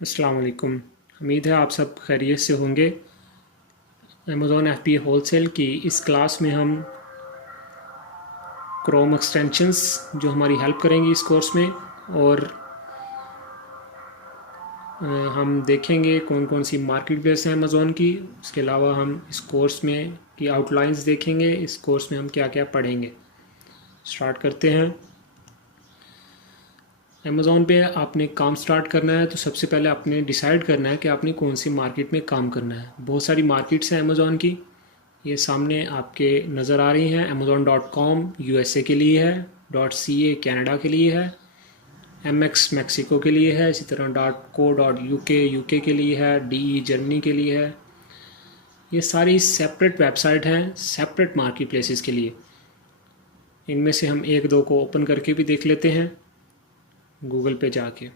अस्सलाम वालेकुम। उम्मीद है आप सब खैरियत से होंगे। अमेज़ॉन FBA होलसेल की इस क्लास में हम क्रोम एक्सटेंशंस जो हमारी हेल्प करेंगी इस कोर्स में, और हम देखेंगे कौन कौन सी मार्केट प्लेस है अमेज़ॉन की। उसके अलावा हम इस कोर्स में की आउटलाइंस देखेंगे, इस कोर्स में हम क्या क्या पढ़ेंगे। स्टार्ट करते हैं। अमेज़ॉन पे आपने काम स्टार्ट करना है तो सबसे पहले आपने डिसाइड करना है कि आपने कौन सी मार्केट में काम करना है। बहुत सारी मार्केट्स हैं अमेज़ॉन की, ये सामने आपके नज़र आ रही हैं। amazon.com USA के लिए है, .ca कनाडा के लिए है, MX मैक्सिको के लिए है, इसी तरह .co.uk यूके के लिए है, DE जर्मनी के लिए है। ये सारी सेपरेट वेबसाइट हैं, सेपरेट मार्केट प्लेसेस के लिए। इनमें से हम एक दो को ओपन करके भी देख लेते हैं गूगल पे जाके।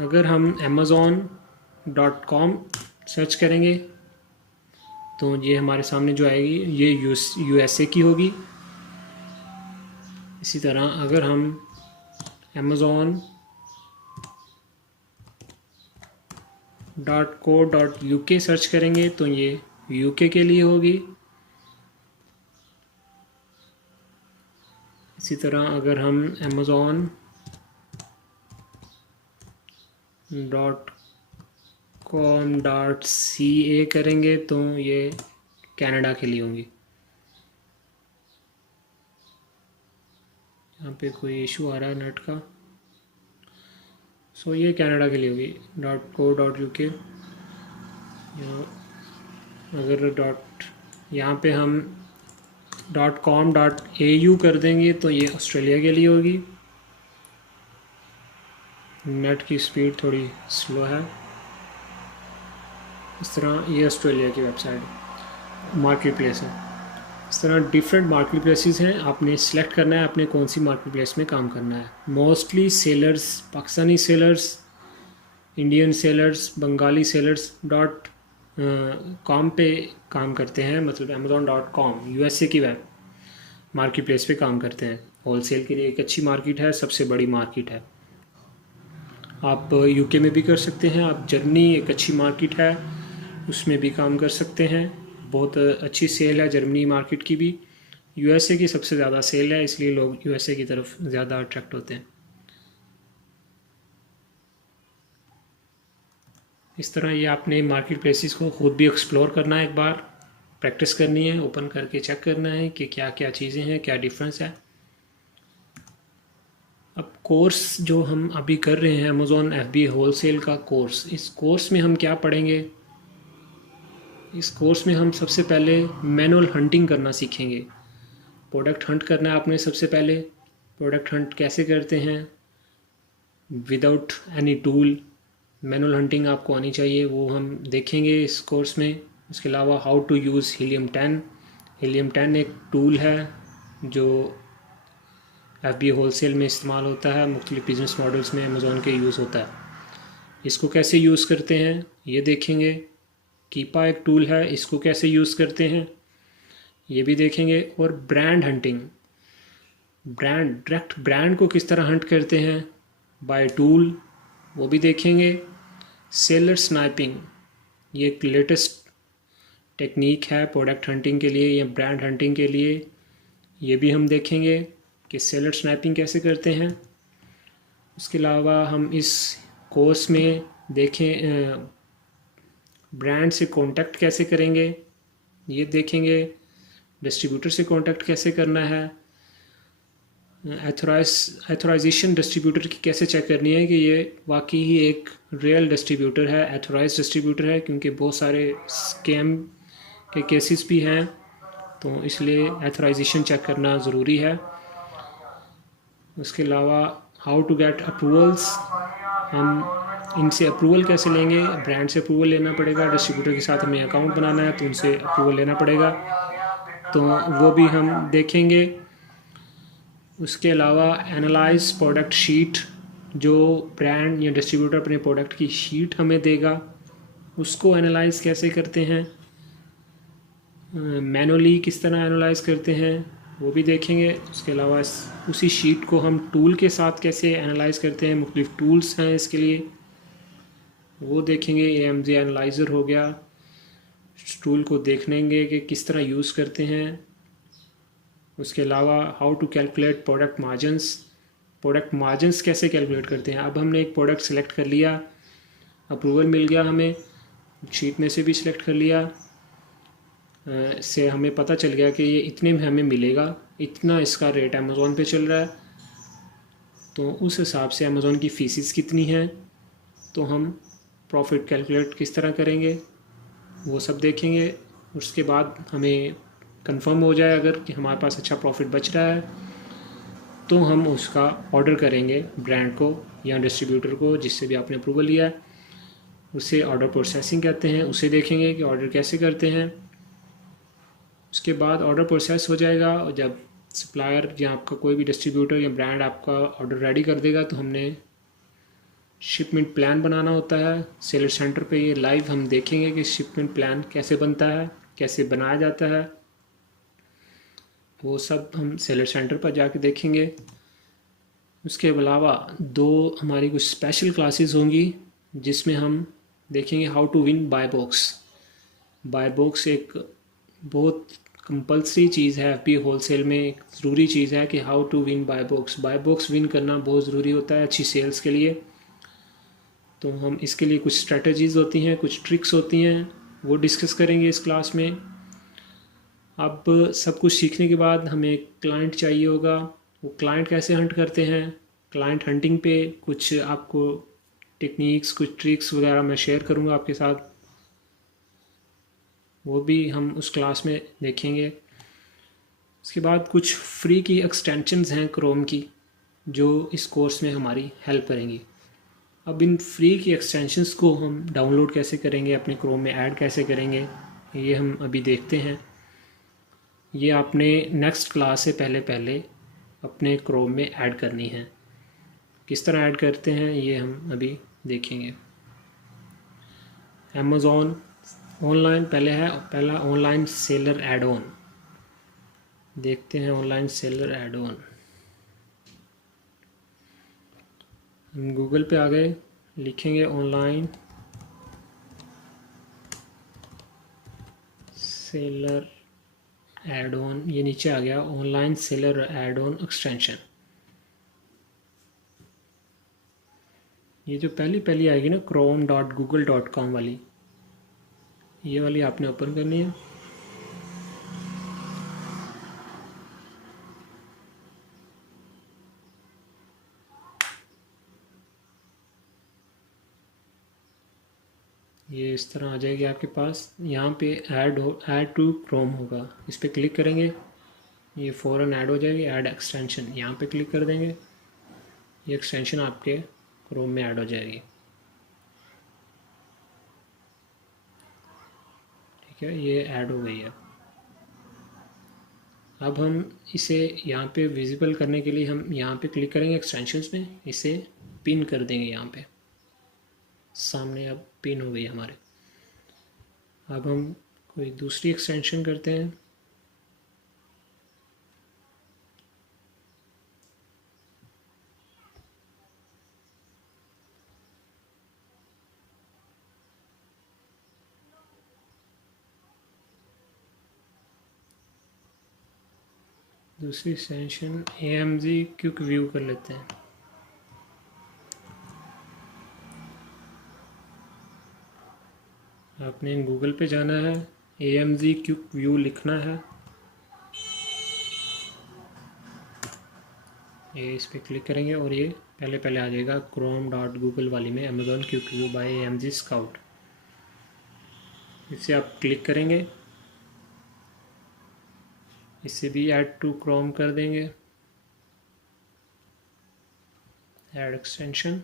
अगर हम amazon.com सर्च करेंगे तो ये हमारे सामने जो आएगी ये USA की होगी। इसी तरह अगर हम amazon.co.uk सर्च करेंगे तो ये UK के लिए होगी। इसी तरह अगर हम amazon.com.ca करेंगे तो ये कनाडा के लिए होंगी। यहाँ पे कोई इशू आ रहा है नेट का, सो ये कनाडा के लिए होगी .co.uk। अगर यहाँ पे हम .com.au कर देंगे तो ये ऑस्ट्रेलिया के लिए होगी। नेट की स्पीड थोड़ी स्लो है। इस तरह ये ऑस्ट्रेलिया की वेबसाइट मार्केट प्लेस है। इस तरह डिफरेंट मार्केट प्लेसेस हैं, आपने सेलेक्ट करना है आपने कौन सी मार्केट प्लेस में काम करना है। Mostly sellers Pakistani sellers, Indian sellers, Bengali sellers .com पे काम करते हैं, मतलब amazon.com USA की वेब मार्केट प्लेस पे काम करते हैं। होलसेल के लिए एक अच्छी मार्केट है, सबसे बड़ी मार्केट है। आप UK में भी कर सकते हैं, आप जर्मनी एक अच्छी मार्केट है उसमें भी काम कर सकते हैं। बहुत अच्छी सेल है जर्मनी मार्केट की भी। USA की सबसे ज़्यादा सेल है, इसलिए लोग USA की तरफ ज़्यादा अट्रैक्ट होते हैं। इस तरह ये आपने मार्केट प्लेसेस को ख़ुद भी एक्सप्लोर करना है, एक बार प्रैक्टिस करनी है, ओपन करके चेक करना है कि क्या क्या चीज़ें हैं, क्या डिफरेंस है। अब कोर्स जो हम अभी कर रहे हैं अमेज़ॉन FBA होलसेल का कोर्स, इस कोर्स में हम क्या पढ़ेंगे। इस कोर्स में हम सबसे पहले मैनुअल हंटिंग करना सीखेंगे। प्रोडक्ट हंट करना है आपने सबसे पहले। प्रोडक्ट हंट कैसे करते हैं without any tool, manual hunting आपको आनी चाहिए, वो हम देखेंगे इस कोर्स में। उसके अलावा how to use Helium 10। Helium 10 एक टूल है जो FBA होलसेल में इस्तेमाल होता है, मुख्तलिफ बिजनेस मॉडल्स में अमेज़ॉन के यूज़ होता है। इसको कैसे यूज़ करते हैं ये देखेंगे। कीपा एक टूल है, इसको कैसे यूज़ करते हैं ये भी देखेंगे। और ब्रांड हंटिंग, डायरेक्ट ब्रांड को किस तरह हंट करते हैं बाय टूल, वो भी देखेंगे। सेलर स्नाइपिंग, ये एक लेटेस्ट टेक्निक है प्रोडक्ट हंटिंग के लिए या ब्रांड हंटिंग के लिए, ये भी हम देखेंगे कि सेलर स्नाइपिंग कैसे करते हैं। उसके अलावा हम इस कोर्स में देखें ब्रांड से कांटेक्ट कैसे करेंगे ये देखेंगे। डिस्ट्रीब्यूटर से कांटेक्ट कैसे करना है, एथोराइजेशन डिस्ट्रीब्यूटर की कैसे चेक करनी है कि ये वाकई ही एक रियल डिस्ट्रीब्यूटर है, एथोराइज डिस्ट्रीब्यूटर है, क्योंकि बहुत सारे स्कैम के केसेस भी हैं, तो इसलिए एथोराइजेशन चेक करना ज़रूरी है। उसके अलावा हाउ टू गेट अप्रूवल्स, हम इनसे अप्रूवल कैसे लेंगे। ब्रांड से अप्रूवल लेना पड़ेगा, डिस्ट्रीब्यूटर के साथ हमें अकाउंट बनाना है तो उनसे अप्रूवल लेना पड़ेगा, तो वो भी हम देखेंगे। उसके अलावा एनालाइज प्रोडक्ट शीट, जो ब्रांड या डिस्ट्रीब्यूटर अपने प्रोडक्ट की शीट हमें देगा उसको एनालाइज कैसे करते हैं, मैनुअली किस तरह एनालाइज करते हैं, वो भी देखेंगे। उसके अलावा उसी शीट को हम टूल के साथ कैसे एनालाइज करते हैं, मुख्तलिफ टूल्स हैं इसके लिए, वो देखेंगे। AMG एनालाइज़र हो गया, टूल को देखेंगे कि किस तरह यूज़ करते हैं। उसके अलावा how to calculate product margins, product margins कैसे कैलकुलेट करते हैं। अब हमने एक प्रोडक्ट सेलेक्ट कर लिया, अप्रूवल मिल गया, हमें शीट में से भी सिलेक्ट कर लिया, से हमें पता चल गया कि ये इतने में हमें मिलेगा, इतना इसका रेट अमेज़ोन पे चल रहा है, तो उस हिसाब से अमेज़ोन की फ़ीसिस कितनी हैं, तो हम प्रॉफिट कैलकुलेट किस तरह करेंगे वो सब देखेंगे। उसके बाद हमें कंफर्म हो जाए अगर कि हमारे पास अच्छा प्रॉफिट बच रहा है, तो हम उसका ऑर्डर करेंगे ब्रांड को या डिस्ट्रीब्यूटर को, जिससे भी आपने अप्रूवल लिया है, उसे ऑर्डर प्रोसेसिंग कहते हैं। उसे देखेंगे कि ऑर्डर कैसे करते हैं। उसके बाद ऑर्डर प्रोसेस हो जाएगा, और जब सप्लायर या आपका कोई भी डिस्ट्रीब्यूटर या ब्रांड आपका ऑर्डर रेडी कर देगा, तो हमने शिपमेंट प्लान बनाना होता है। सेलर सेंटर पे ये लाइव हम देखेंगे कि शिपमेंट प्लान कैसे बनता है, कैसे बनाया जाता है, वो सब हम सेलर सेंटर पर जाके देखेंगे। उसके अलावा दो हमारी कुछ स्पेशल क्लासेस होंगी जिसमें हम देखेंगे how to win buy box. Buy box एक बहुत कंपलसरी चीज़ है FBA होलसेल में, एक ज़रूरी चीज़ है कि how to win buy box. Buy box win करना बहुत ज़रूरी होता है अच्छी सेल्स के लिए। तो हम इसके लिए कुछ स्ट्रेटजीज़ होती हैं, कुछ ट्रिक्स होती हैं, वो डिस्कस करेंगे इस क्लास में। अब सब कुछ सीखने के बाद हमें एक क्लाइंट चाहिए होगा। वो क्लाइंट कैसे हंट करते हैं, क्लाइंट हंटिंग पे कुछ आपको टेक्निक्स, कुछ ट्रिक्स वगैरह मैं शेयर करूँगा आपके साथ, वो भी हम उस क्लास में देखेंगे। उसके बाद कुछ फ्री की एक्सटेंशंस हैं क्रोम की, जो इस कोर्स में हमारी हेल्प करेंगी। अब इन फ्री की एक्सटेंशंस को हम डाउनलोड कैसे करेंगे, अपने क्रोम में ऐड कैसे करेंगे, ये हम अभी देखते हैं। ये आपने नेक्स्ट क्लास से पहले पहले अपने क्रोम में ऐड करनी है। किस तरह ऐड करते हैं ये हम अभी देखेंगे। अमेज़ॉन ऑनलाइन पहले है, पहला ऑनलाइन सेलर ऐड ऑन देखते हैं। ऑनलाइन सेलर ऐड ऑन, हम गूगल पे आ गए, लिखेंगे ऑनलाइन सेलर ऐड ऑन, ये नीचे आ गया online seller add on extension. ये जो पहली आएगी ना chrome.google.com वाली, ये वाली आपने ओपन करनी है। ये इस तरह आ जाएगी आपके पास। यहाँ पे ऐड टू क्रोम होगा, इस पर क्लिक करेंगे, ये फ़ौरन ऐड हो जाएगी। ऐड एक्सटेंशन यहाँ पे क्लिक कर देंगे, ये एक्सटेंशन आपके क्रोम में ऐड हो जाएगी। ठीक है, ये ऐड हो गई है। अब हम इसे यहाँ पे विजिबल करने के लिए हम यहाँ पे क्लिक करेंगे एक्सटेंशंस में, इसे पिन कर देंगे। यहाँ पे सामने अब पिन हो गई हमारे। अब हम कोई दूसरी एक्सटेंशन करते हैं। दूसरी एक्सटेंशन AMG क्विक व्यू कर लेते हैं। आपने गूगल पे जाना है, AMG क्विक व्यू लिखना है, ये इस पर क्लिक करेंगे और ये पहले पहले आ जाएगा chrome.google वाली में Amazon quick view bye AMG scout. इसे आप क्लिक करेंगे, इसे भी ऐड टू क्रोम कर देंगे, ऐड एक्सटेंशन।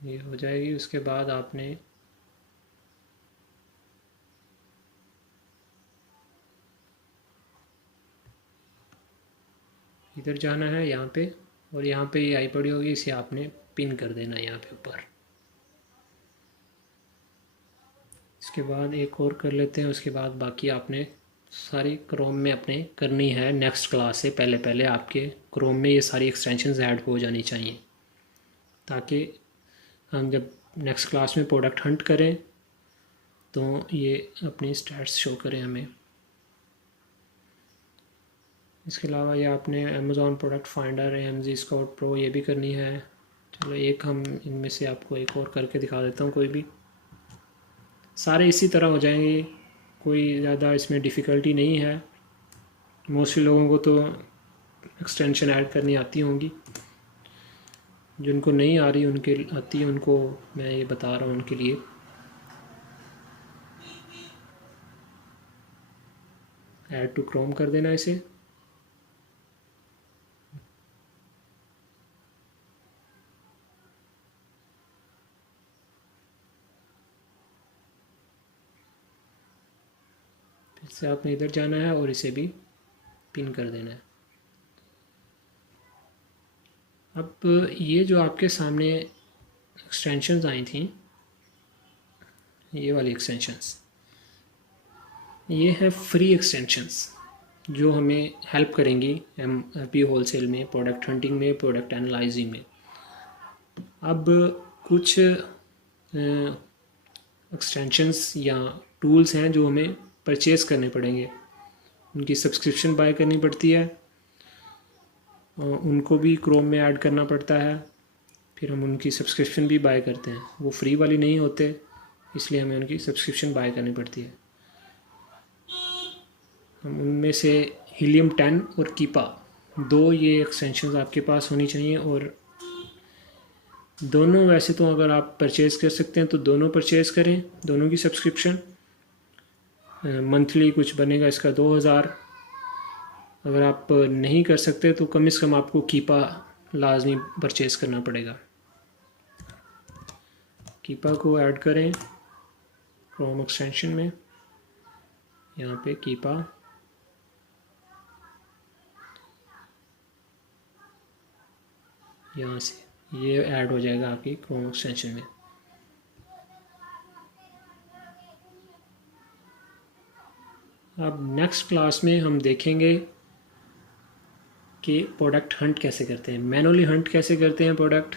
ये हो जाएगी। उसके बाद आपने इधर जाना है यहाँ पे, और यहाँ पे ये आई पड़ी होगी, इसे आपने पिन कर देना यहाँ पे ऊपर। उसके बाद एक और कर लेते हैं, उसके बाद बाकी आपने सारी क्रोम में अपने करनी है। नेक्स्ट क्लास से पहले पहले आपके क्रोम में ये सारी एक्सटेंशंस ऐड हो जानी चाहिए, ताकि हम जब नेक्स्ट क्लास में प्रोडक्ट हंट करें तो ये अपनी स्टैट्स शो करें हमें। इसके अलावा ये आपने Amazon product finder, AMZ scout pro ये भी करनी है। चलो एक हम इनमें से आपको एक और करके दिखा देता हूँ। कोई भी सारे इसी तरह हो जाएंगे, कोई ज़्यादा इसमें डिफ़िकल्टी नहीं है। मोस्टली लोगों को तो एक्सटेंशन ऐड करनी आती होंगी, जिनको नहीं आ रही उनके आती है, उनको मैं ये बता रहा हूँ उनके लिए। ऐड टू क्रोम कर देना इसे। फिर से आपने इधर जाना है और इसे भी पिन कर देना है। अब ये जो आपके सामने एक्सटेंशंस आई थी, ये वाली एक्सटेंशंस, ये है फ्री एक्सटेंशंस जो हमें हेल्प करेंगी MFB होलसेल में, प्रोडक्ट हंटिंग में, प्रोडक्ट एनालाइजिंग में। अब कुछ एक्सटेंशंस या टूल्स हैं जो हमें परचेज़ करने पड़ेंगे, उनकी सब्सक्रिप्शन बाय करनी पड़ती है, उनको भी क्रोम में ऐड करना पड़ता है, फिर हम उनकी सब्सक्रिप्शन भी बाय करते हैं। वो फ्री वाली नहीं होते, इसलिए हमें उनकी सब्सक्रिप्शन बाय करनी पड़ती है। हम उनमें से हीलियम 10 और कीपा, दो ये एक्सटेंशंस आपके पास होनी चाहिए। और दोनों वैसे तो अगर आप परचेज़ कर सकते हैं तो दोनों परचेज़ करें, दोनों की सब्सक्रिप्शन। मंथली कुछ बनेगा इसका 2000। अगर आप नहीं कर सकते तो कम से कम आपको कीपा लाजमी परचेज़ करना पड़ेगा। कीपा को ऐड करें क्रोम एक्सटेंशन में, यहाँ पे कीपा, यहाँ से ये ऐड हो जाएगा आपकी क्रोम एक्सटेंशन में। अब नेक्स्ट क्लास में हम देखेंगे कि प्रोडक्ट हंट कैसे करते हैं, मैनुअली हंट कैसे करते हैं प्रोडक्ट।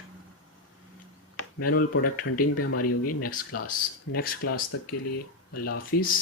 मैनुअल प्रोडक्ट हंटिंग पे हमारी होगी नेक्स्ट क्लास। नेक्स्ट क्लास तक के लिए अल्लाह हाफिज़।